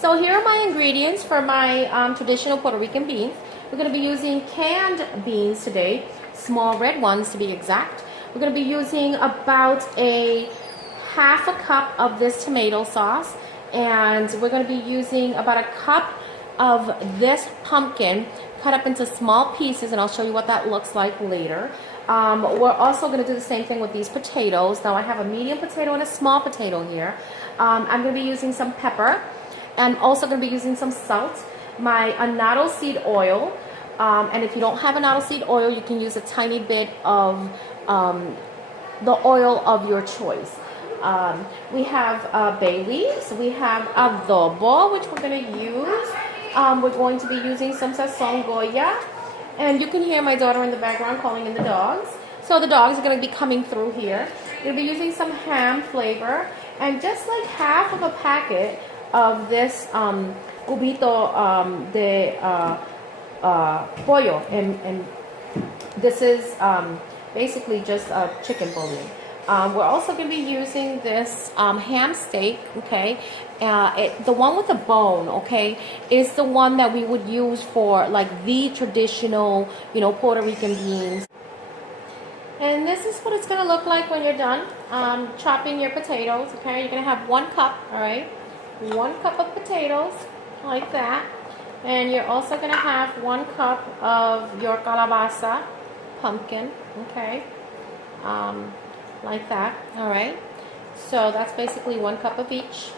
So here are my ingredients for my traditional Puerto Rican beans. We're going to be using canned beans today, small red ones to be exact. We're going to be using about a half a cup of this tomato sauce, and we're going to be using about a cup of this pumpkin cut up into small pieces, and I'll show you what that looks like later. We're also going to do the same thing with these potatoes. Now I have a medium potato and a small potato here. I'm going to be using some pepper. I'm also going to be using some salt, my annatto seed oil, and if you don't have annatto seed oil, you can use a tiny bit of the oil of your choice. We have bay leaves, we have adobo, which we're going to use. We're going to be using some sazon Goya, and you can hear my daughter in the background calling in the dogs. So the dogs are going to be coming through here. We're going to be using some ham flavor, and just like half of a packet of this cubito de pollo, and this is basically just a chicken bouillon. We're also going to be using this ham steak, okay? The one with the bone, okay, is the one that we would use for like the traditional, Puerto Rican beans. And this is what it's going to look like when you're done chopping your potatoes, okay? You're going to have 1 cup, all right? 1 cup of potatoes, like that. And you're also going to have 1 cup of your calabaza, pumpkin, okay? Like that, all right? So that's basically 1 cup of each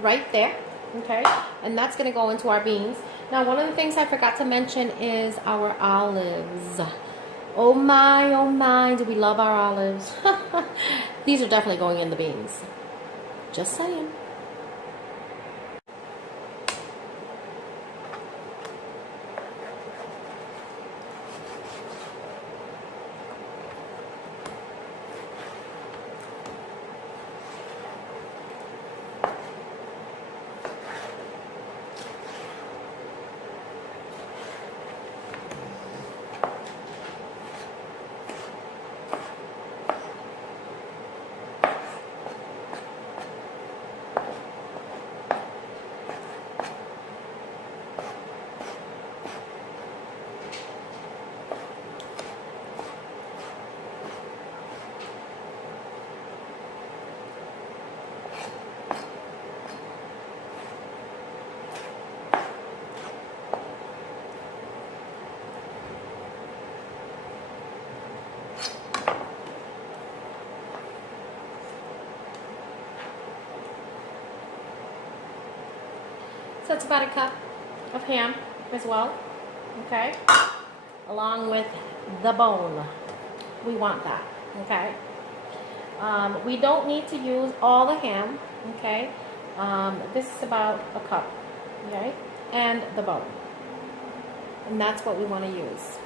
right there, okay? And that's going to go into our beans. Now, one of the things I forgot to mention is our olives. Oh my, do we love our olives. These are definitely going in the beans. Just saying. So it's about a cup of ham as well, okay? Along with the bone. We want that, okay? We don't need to use all the ham, okay? This is about a cup, okay? And the bone. And that's what we want to use.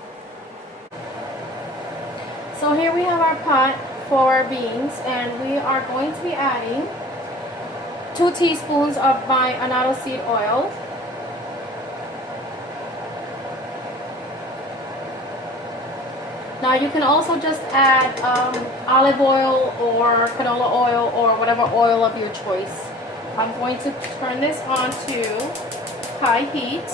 So here we have our pot for our beans, and we are going to be adding 2 teaspoons of my annatto seed oil. Now you can also just add olive oil or canola oil or whatever oil of your choice. I'm going to turn this on to high heat.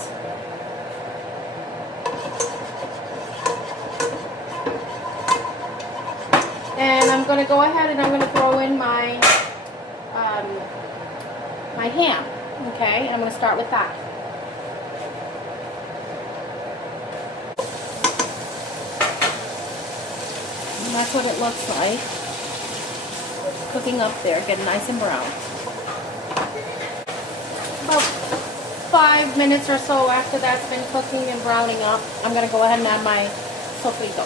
And I'm going to go ahead and I'm going to throw in my ham, okay? I'm going to start with that. And that's what it looks like. Cooking up there, getting nice and brown. About 5 minutes or so after that's been cooking and browning up, I'm going to go ahead and add my sofrito.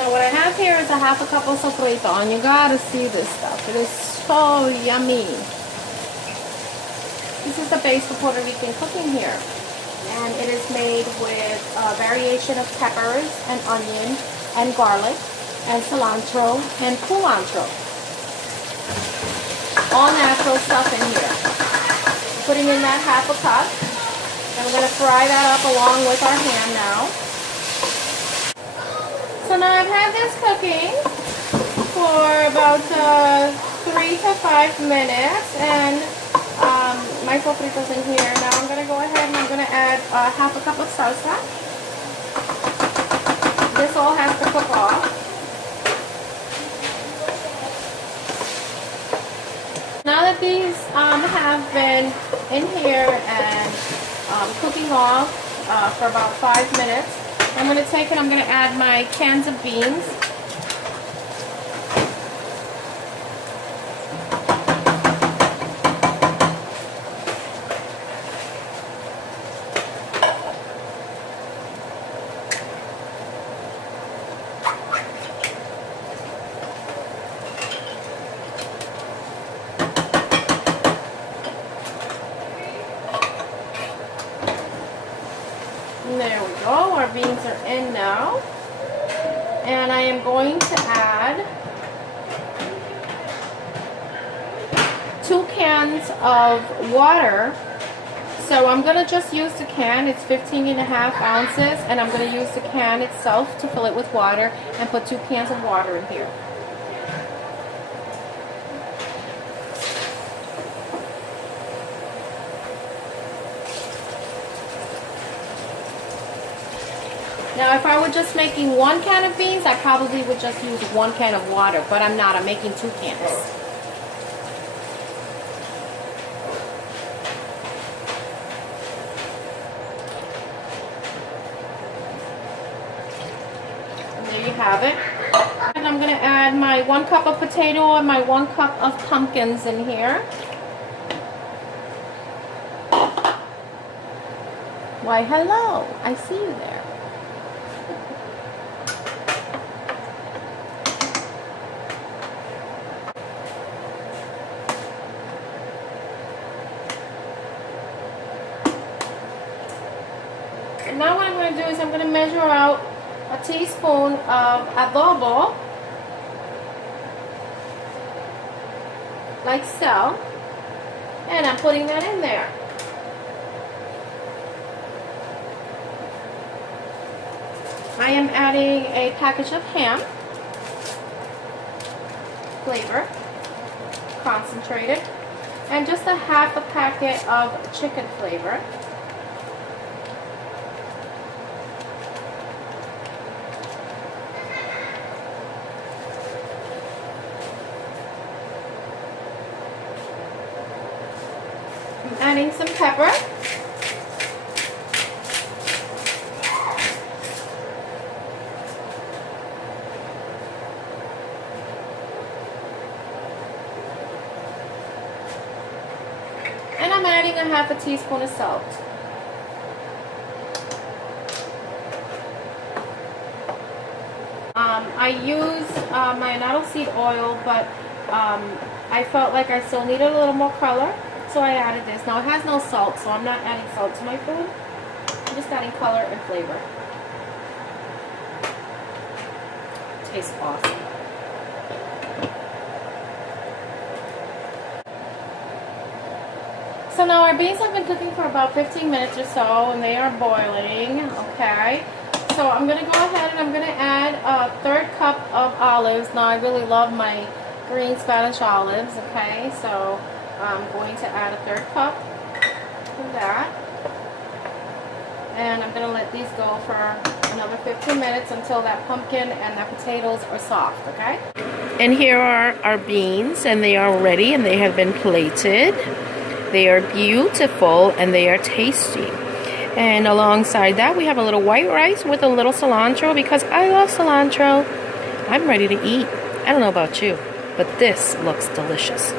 Now what I have here is a half a cup of sofrito, and you gotta see this stuff. It is so yummy. This is the base for Puerto Rican cooking here. And it is made with a variation of peppers and onion and garlic and cilantro and culantro. All natural stuff in here. Putting in that half a cup. And we're going to fry that up along with our ham now. So now I've had this cooking for about 3 to 5 minutes, and my sofrito's in here. Now I'm going to go ahead and I'm going to add half a cup of salsa. This all has to cook off. Now that these have been in here and cooking off for about 5 minutes, I'm going to take it, I'm going to add my cans of beans. There we go, our beans are in now. And I am going to add 2 cans of water. So I'm going to just use the can, it's 15.5 ounces, and I'm going to use the can itself to fill it with water and put 2 cans of water in here. Now, if I were just making 1 can of beans, I probably would just use 1 can of water, but I'm not. I'm making 2 cans. And there you have it. And I'm going to add my 1 cup of potato and my 1 cup of pumpkins in here. Why, hello. I see you there. Now what I'm going to do is I'm going to measure out a teaspoon of adobo, like so, and I'm putting that in there. I am adding a package of ham, flavor, concentrated, and just a half a packet of chicken flavor. Adding some pepper. And I'm adding a half a teaspoon of salt. I use my annatto seed oil, but I felt like I still needed a little more color. So I added this. Now it has no salt, so I'm not adding salt to my food. I'm just adding color and flavor. Tastes awesome. So now our beans have been cooking for about 15 minutes or so, and they are boiling. Okay. So I'm going to go ahead and I'm going to add a 1/3 cup of olives. Now I really love my green Spanish olives. Okay. So I'm going to add a 1/3 cup of that, and I'm going to let these go for another 15 minutes until that pumpkin and the potatoes are soft, okay? And here are our beans, and they are ready, and they have been plated. They are beautiful, and they are tasty. And alongside that, we have a little white rice with a little cilantro, because I love cilantro. I'm ready to eat. I don't know about you, but this looks delicious.